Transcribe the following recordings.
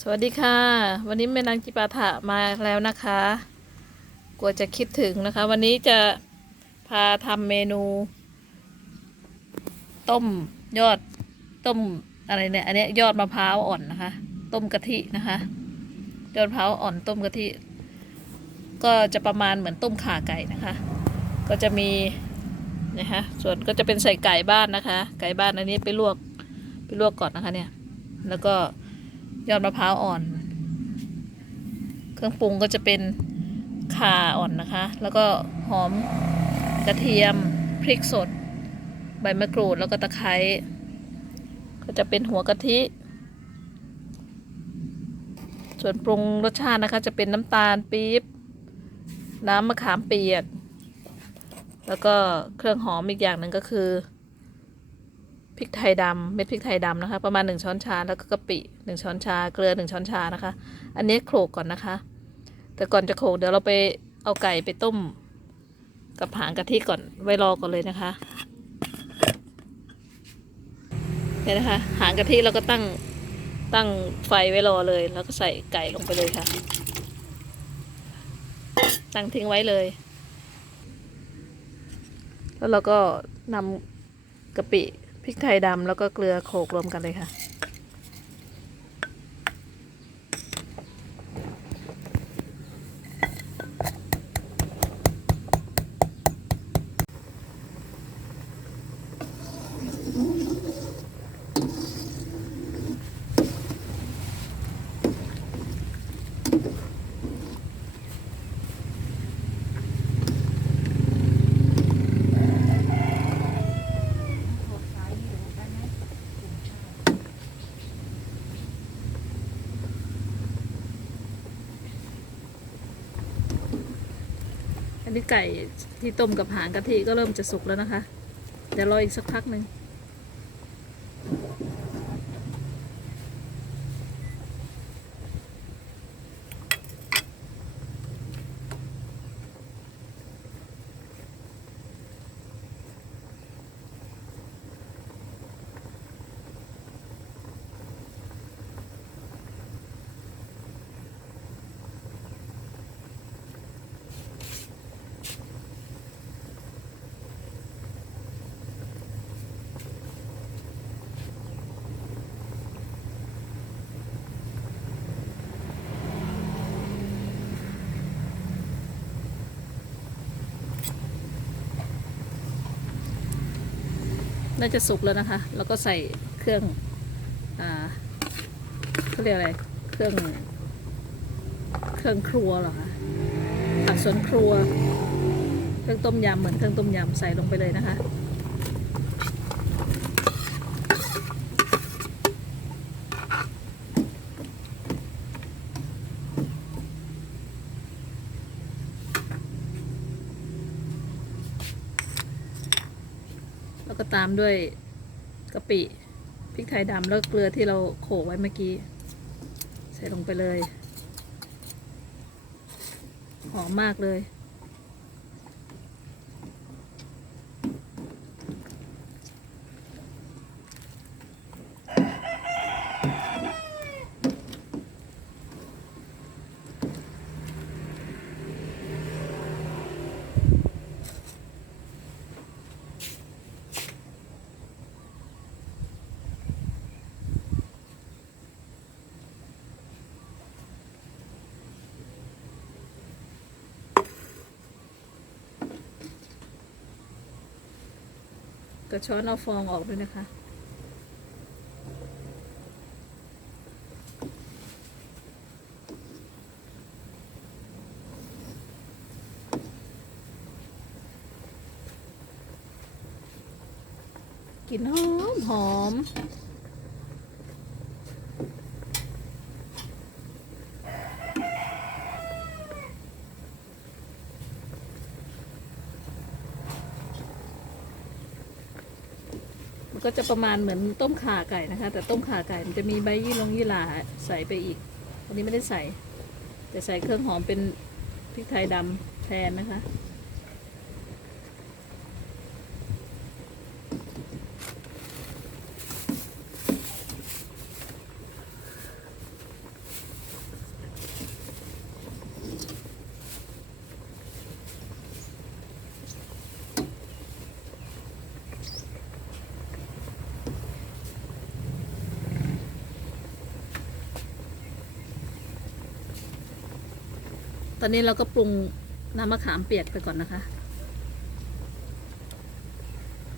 สวัสดีค่ะ วันนี้แม่นางจิปาถะมาแล้วนะคะกลัวจะคิดถึงนะคะ วันนี้จะพาทำเมนู ต้มยอดต้มอะไรเนี่ย อันนี้ยยอดมะพร้าวอ่อนนะคะ ต้มกะทินะคะ ยอดมะพร้าวอ่อนต้มกะทิ ก็จะประมาณเหมือนต้มข่าไก่นะคะ ก็จะมีนะคะส่วนก็จะเป็นใส่ไก่บ้านนะคะ ไก่บ้านอันนี้ไปลวกไปลวกก่อนนะคะเนี่ย แล้วก็ ยอดมะพร้าวอ่อน เครื่องปรุงก็จะเป็นข่าอ่อนนะคะ แล้วก็หอมกระเทียมพริกสด ใบมะกรูดแล้วก็ตะไคร้ก็จะเป็นหัวกะทิ ส่วนปรุงรสชาตินะคะ จะเป็นน้ำตาลปี๊บน้ำมะขามเปียก แล้วก็เครื่องหอมอีกอย่างหนึ่งก็คือ พริกไทยดำเม็ดพริกไทยดำนะคะ ประมาณหนึ่งช้อนชาแล้วก็กะปิหนึ่งช้อนชา เกลือหนึ่งช้อนชานะคะ อันนี้โขลกก่อนนะคะ แต่ก่อนจะโขลกเดี๋ยวเราไปเอาไก่ไปต้ม กับหางกะทิก่อนไว้รอก่อนเลยนะคะเนี่ยนะคะ หางกะทิเราก็ตั้งตั้งไฟไว้รอเลย แล้วก็ใส่ไก่ลงไปเลยค่ะ ตั้งทิ้งไว้เลย แล้วเราก็นำกะปิ พริกไทยดำแล้วก็เกลือโขลกรวมกันเลยค่ะ อันนี้ไก่ที่ต้มกับหางกะทิก็เริ่มจะสุกแล้วนะคะ เดี๋ยวรออีกสักพักหนึ่ง น่าจะสุกแล้วนะคะ แล้วก็ใส่เครื่องอ่าเขาเรียกอะไร เครื่อง เครื่องครัวเหรอคะผักสวนครัว เครื่องต้มยำเหมือนเครื่องต้มยำใส่ลงไปเลยนะคะ แล้วก็ตามด้วยกะปิพริกไทยดำแล้วกเกลือที่เราโขลกไว้เมื่อกี้ ใส่ลงไปเลย หอมมากเลย กระช้อนเอาฟองออกด้วยนะคะ กินหอมหอม จะประมาณเหมือนต้มข่าไก่นะคะ แต่ต้มข่าไก่มันจะมีใบยี่ลงยี่หร่าใส่ไปอีกวันนี้ไม่ได้ใส่ แต่ใส่เครื่องหอมเป็นพริกไทยดำแทนนะคะ ตอนนี้เราก็ปรุงน้ำมะขามเปียกไปก่อนนะคะ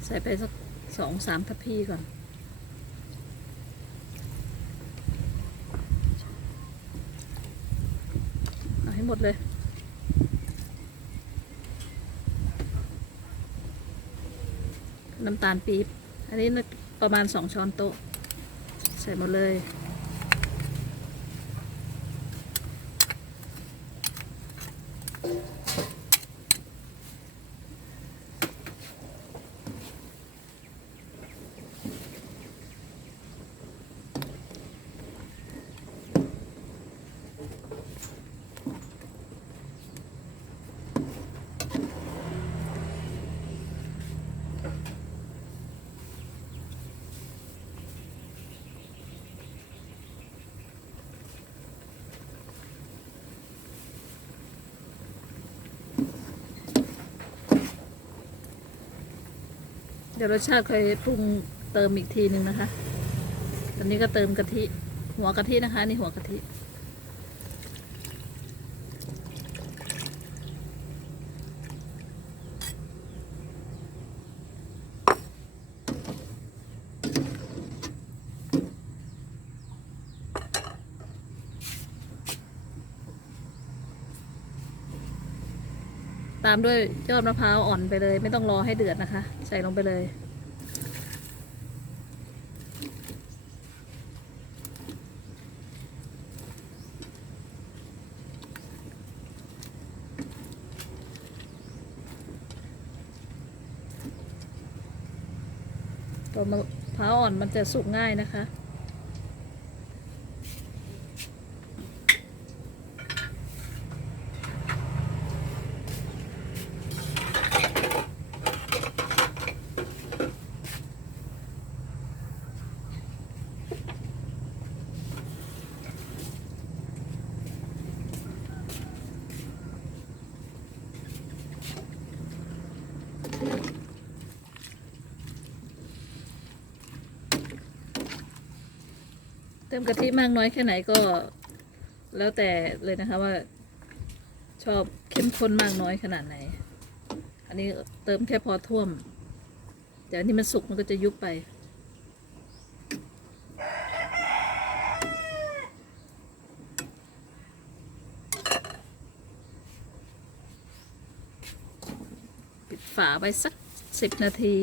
ใส่ไปสักสองสามทัพพีก่อน เอาให้หมดเลยน้ำตาลปี๊บ อันนี้ประมาณสองช้อนโต๊ะ ใส่หมดเลย ดี๋ยวรสชาติค่อยปรุงเติมอีกทีหนึ่งนะคะ ตอนนี้ก็เติมกะทิ หัวกะทินะคะ นี่หัวกะทิ ตามด้วยยอดมะพร้าวอ่อนไปเลย ไม่ต้องรอให้เดือดนะคะ ใส่ลงไปเลยตัวมะพร้าวอ่อนมันจะสุกง่ายนะคะ ติมกะทิมากน้อยแค่ไหนก็ แล้วแต่เลยนะคะว่า ชอบเข้มข้นมากน้อยขนาดไหน อันนี้เติมแค่พอท่วม แต่อันนี้มันสุกมันก็จะยุบไปปิดฝาไปสักสิบนาที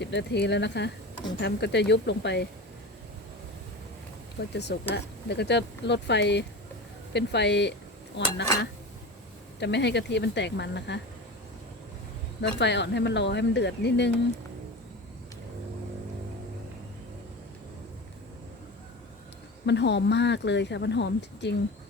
สิบนาทีแล้วนะคะของทำก็จะยุบลงไป ก็จะสุกละเดี๋ยวก็จะลดไฟเป็นไฟอ่อนนะคะ จะไม่ให้กะทิมันแตกมันนะคะลดไฟอ่อนให้มันรอให้มันเดือดนิดนึงมันหอมมากเลยค่ะ มันหอมจริงๆ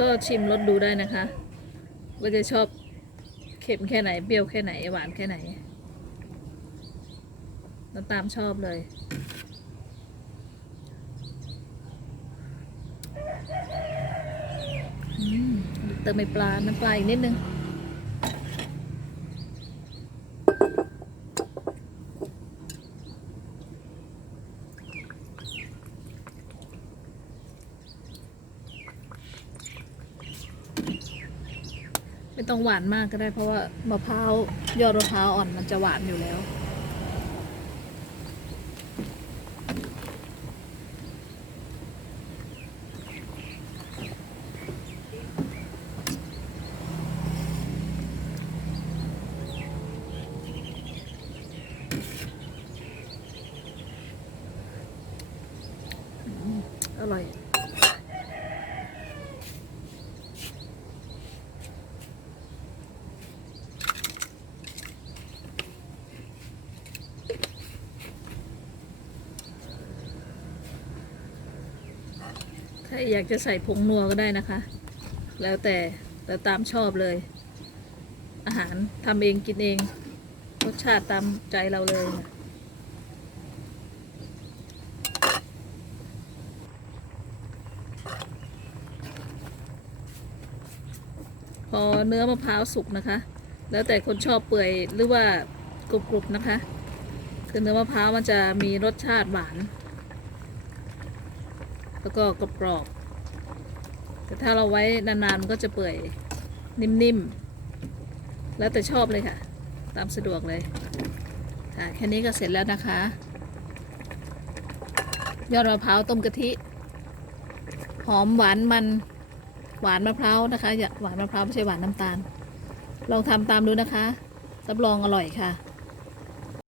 ก็ชิมรสดูได้นะคะว่าจะชอบเค็มแค่ไหนเปรี้ยวแค่ไหนหวานแค่ไหนเราตามชอบเลย เติมไปปลาน้ำปลาอีกนิดนึง ต้องหวานมากก็ได้เพราะว่ามะพร้าวยอดมะพร้าวอ่อนมันจะหวานอยู่แล้ว อืมอร่อย ใคร อยากจะใส่ผงนัวก็ได้นะคะ แล้วแต่แต่ตามชอบเลย อาหารทำเองกินเองรสชาติตามใจเราเลยค่ะพอเนื้อมะพร้าวสุกนะคะ แล้วแต่คนชอบเปื่อยหรือว่ากรุบๆนะคะ คือเนื้อมะพร้าวมันจะมีรสชาติหวาน แล้วก็กรอบๆแต่ถ้าเราไว้นานๆมันก็จะเปื่อยนิ่มๆ แล้วแต่ชอบเลยค่ะ ตามสะดวกเลยค่ะแค่นี้ก็เสร็จแล้วนะคะ ยอดมะพร้าวต้มกะทิ หอมหวานมันหวานมะพร้าวนะคะอย่าหวานมะพร้าวไม่ใช่หวานน้ำตาล ลองทำตามดูนะคะรับรองอร่อยค่ะ